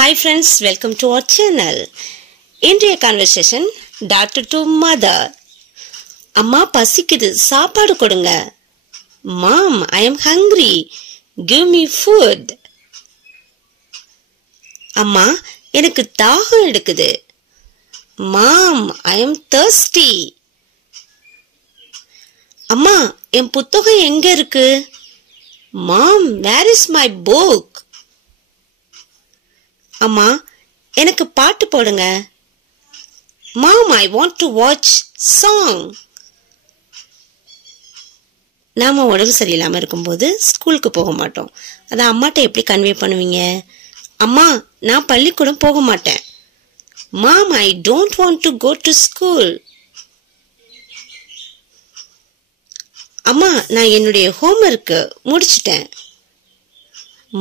Hi friends, welcome to our channel. இன்றைய conversation daughter to mother. அம்மா பசிக்குது, சாப்பாடு கொடுங்க. Mom, I am hungry. Give me food. அம்மா, எனக்கு தாகம் எடுக்குது. Mom, I am thirsty. அம்மா, என் புத்தகம் எங்க இருக்கு? Mom, where is my book? அம்மா, எனக்கு பாட்டு போடுங்க. Mom, I want to watch song. நாம உடம்பு சரியில்லாம இருக்கும்போது ஸ்கூலுக்கு போக மாட்டோம். அத அம்மாட்ட எப்படி கன்வே பண்ணுவீங்க? அம்மா, நான் பள்ளிக்கூடம் போக மாட்டேன். Mom, I don't want to go to school. அம்மா, நான் என்னுடைய ஹோம்வொர்க் முடிச்சிட்டேன்.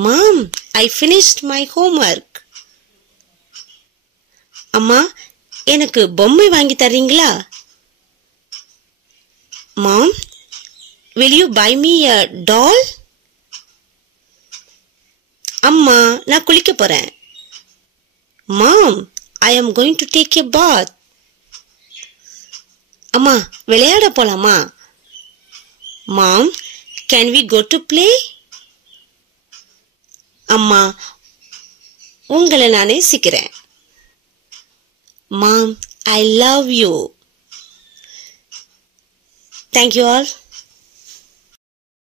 Mom, I finished my homework. அம்மா, எனக்கு பொம்மை வாங்கி தரீங்களா? Mom, will you buy me a doll? அம்மா, நான் குளிக்க போறேன். Mom, I am going to take a bath. அம்மா, விளையாட போலாமா? Mom, can we go to play? அம்மா, உங்களை நான் நேசிக்கிறேன். Mom, I love you. Thank you all.